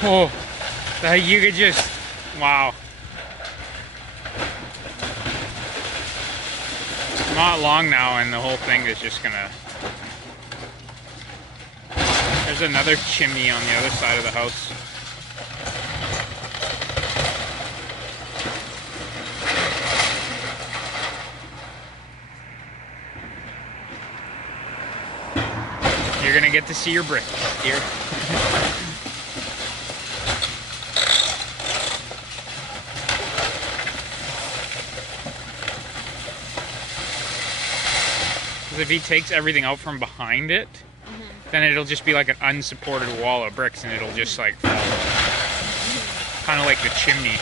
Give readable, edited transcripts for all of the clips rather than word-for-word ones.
Oh, like you could just, wow. Not long now, and the whole thing is just gonna. There's another chimney on the other side of the house. You're gonna get to see your bricks here. If he takes everything out from behind it, then it'll just be like an unsupported wall of bricks, and it'll just like fall. Kind of like the chimney.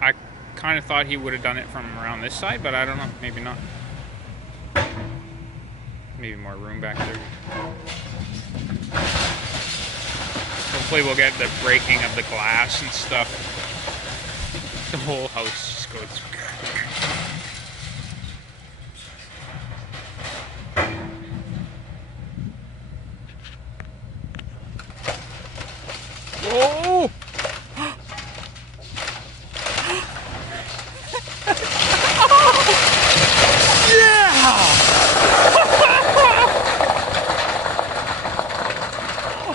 I kind of thought he would have done it from around this side, but I don't know. Maybe not. Maybe more room back there. Hopefully we'll get the breaking of the glass and stuff. The whole house just goes. Whoa! Yeah!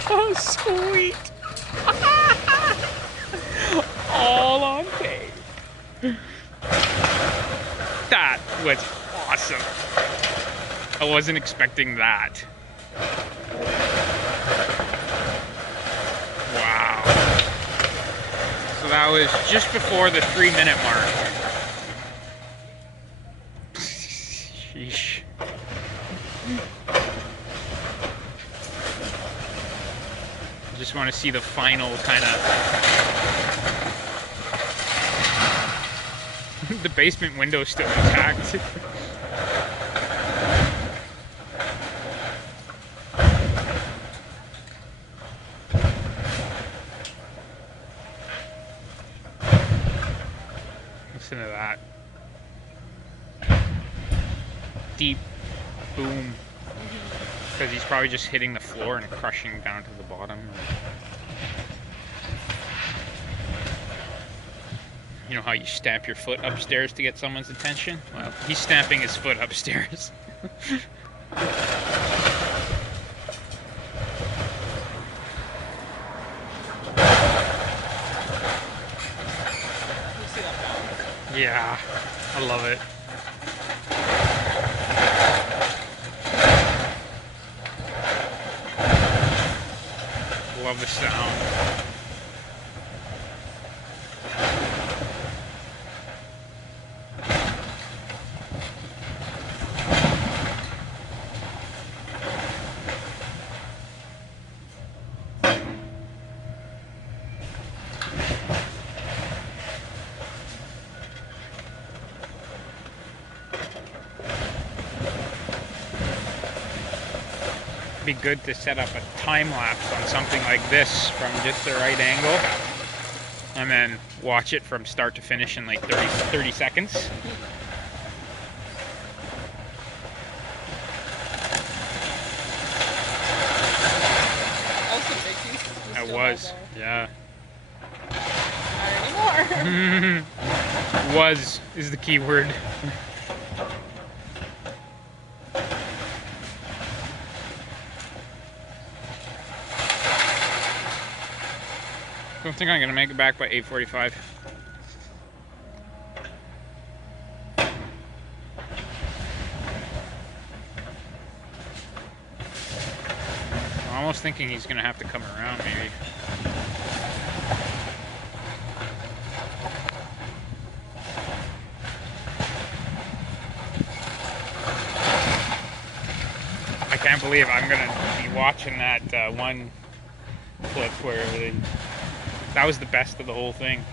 Oh, sweet! All on tape. That was awesome. I wasn't expecting that. Wow. So that was just before the 3-minute mark. Sheesh. I just want to see the final kind of... The basement window's still intact. Listen to that. Deep boom. Because he's probably just hitting the floor and crushing down to the bottom. You know how you stamp your foot upstairs to get someone's attention? Well, he's stamping his foot upstairs. Yeah, I love it. Love the sound. Be good to set up a time lapse on something like this from just the right angle and then watch it from start to finish in like 30 seconds. It was, yeah. Not anymore. Was is the key word. I don't think I'm gonna make it back by 8:45. I'm almost thinking he's gonna have to come around, maybe. I can't believe I'm gonna be watching that one clip where that was the best of the whole thing.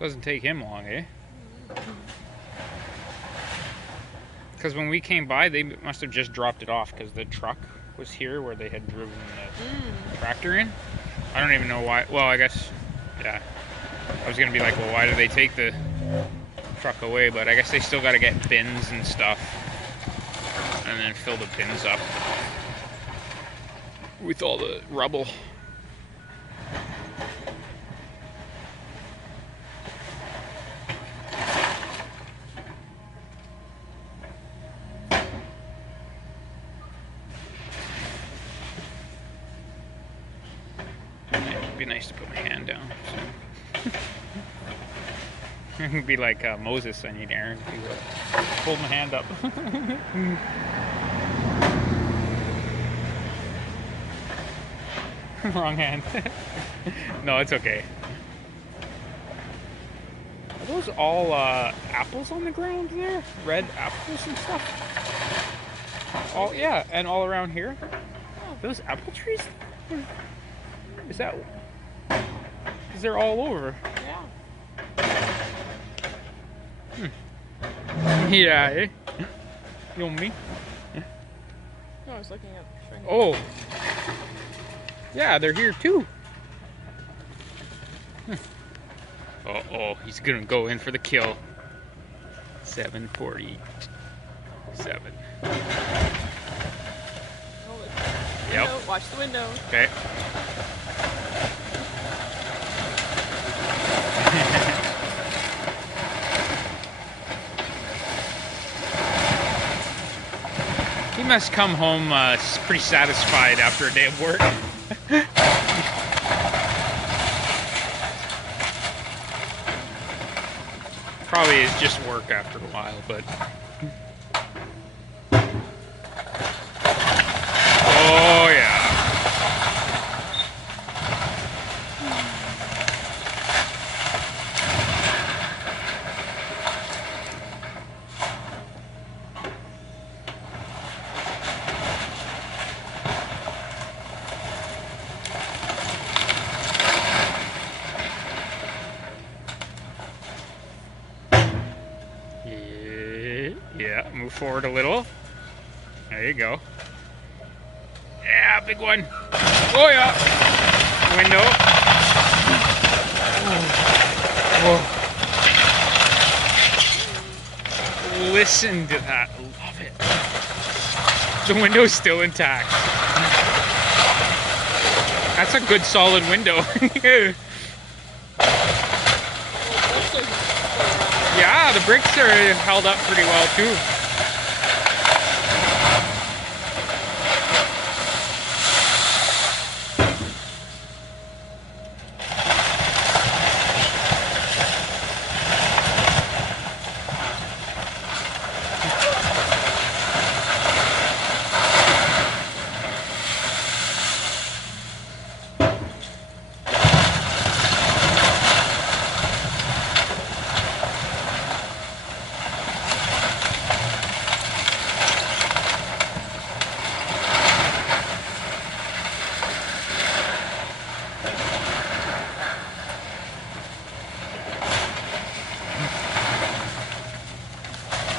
Doesn't take him long, eh? Because when we came by, they must have just dropped it off because the truck was here where they had driven the tractor in. I don't even know why. Well, I guess, yeah. I was going to be like, well, why did they take the truck away? But I guess they still got to get bins and stuff. And then fill the bins up with all the rubble. It'd be nice to put my hand down. So. It'd be like Moses. I need Aaron to hold my hand up. Wrong hand. No, it's okay. Are those all apples on the ground there? Red apples and stuff? All, yeah, and all around here? Those apple trees? Is that... Because they're all over. Yeah. Yeah, eh? You know me? No, I was looking up. Oh. Yeah, they're here too. Uh-oh, he's gonna go in for the kill. 747. Yep. Watch the window. Okay. He must come home pretty satisfied after a day of work. Probably is just work after a while, but... Oh, yeah. Yeah, move forward a little. There you go. Yeah, big one. Oh, yeah. Window. Oh. Listen to that. Love it. The window's still intact. That's a good solid window. Yeah, the bricks are held up pretty well too.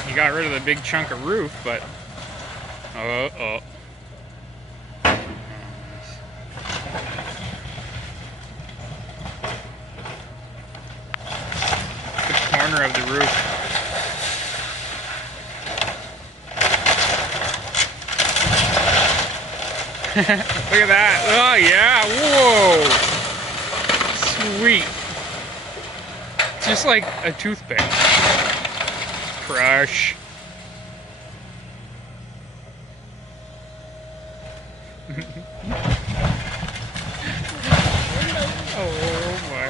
You got rid of the big chunk of roof, but oh. The corner of the roof. Look at that. Oh yeah. Whoa. Sweet. Just like a toothpick. Crush. Oh my.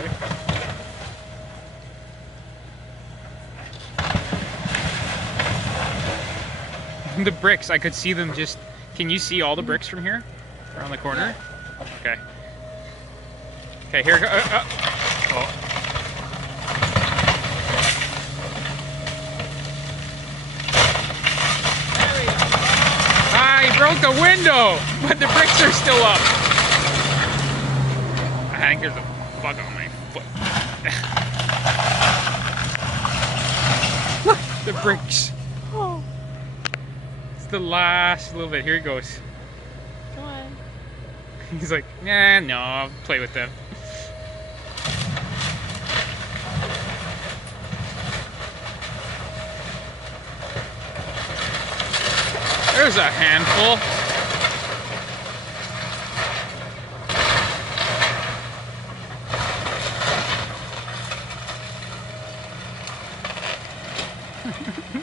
The bricks, I could see them just... Can you see all the bricks from here? Around the corner? Okay. Okay, here... Oh. He broke the window, but the bricks are still up. I think there's a bug on my foot. The bricks. Oh, It's the last little bit. Here he goes. come on. He's like, nah, no, I'll play with them. There's a handful.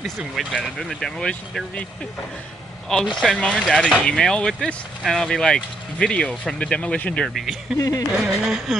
This is way better than the Demolition Derby. I'll send mom and dad an email with this, and I'll be like, video from the Demolition Derby.